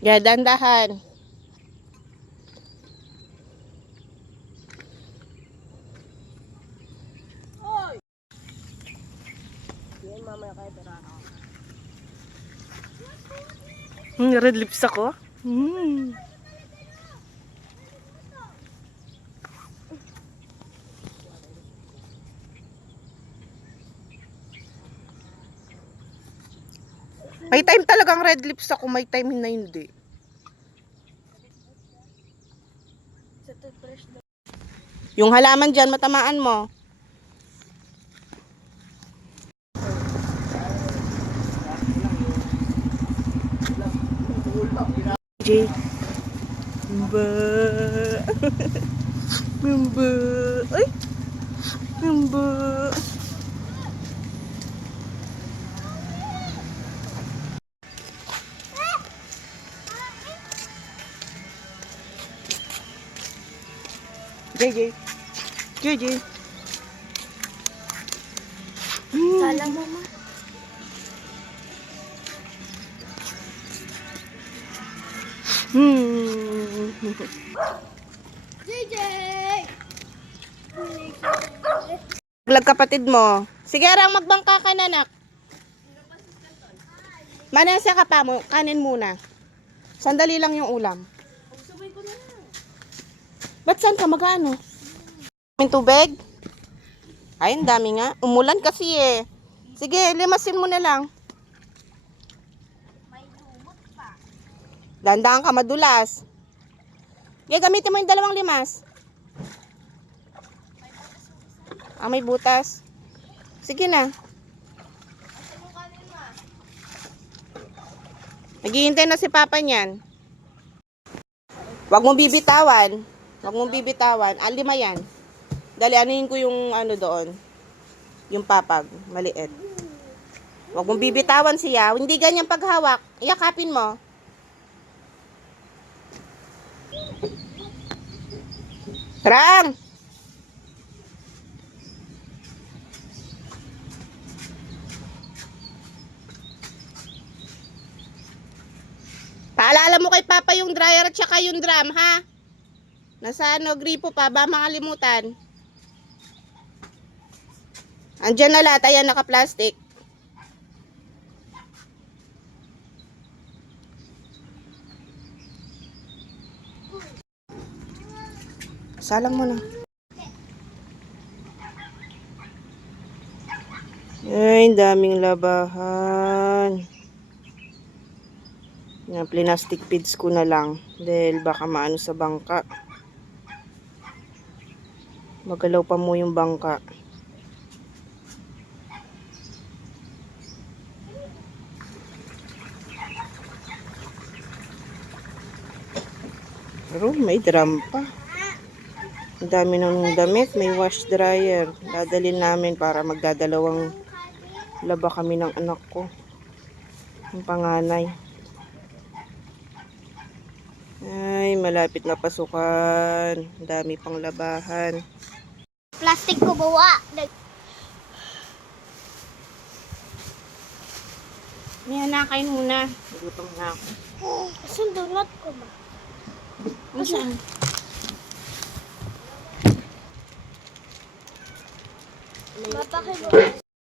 Yeah, dandahan. Red lips ako. May time talagang red lips ako, may time na hindi. Yung halaman dyan, matamaan mo. J. Mba. Mba. Ay. Mba. JJ. JJ. Sala, mama. JJ! Vlog kapatid mo. Sige, arang magbangka ka na, nak. Manasa ka pa mo, kanin muna. Sandali lang yung ulam. Ba't saan ka mag-ano? May tubig? Ay, ang dami nga. Umulan kasi eh. Sige, limasin mo na lang. Dandaan ka, madulas. Sige, gamitin mo yung dalawang limas. Ah, may butas. Sige na. Naghihintay na si Papa niyan. Huwag mong bibitawan. Huwag mong bibitawan. Ah, 5 yan. Dali, anuhin ko yung ano doon. Yung papag. Maliit. Huwag mong bibitawan siya. Hindi ganyan paghawak. Iyakapin mo. Rang! Paalala mo kay Papa yung dryer at saka yung drum, ha? Nasa ano, gripo pa, ba makalimutan? Andyan na lahat, ayan, naka-plastic. Salang mo na. Ay, daming labahan. Yan, plastic feeds ko na lang. Dahil baka maano sa bangka. Magalaw pa mo yung bangka. Pero may drum pa. Ang dami ng damit. May wash dryer. Dadalhin namin para magdadalawang laba kami ng anak ko. Yung panganay. Ay, malapit na pasukan. Ang dami pang labahan. Plastic ko bawa. May hanakain muna. Gutom na ako. Asan donut ko ba? Saan? Mapakibos.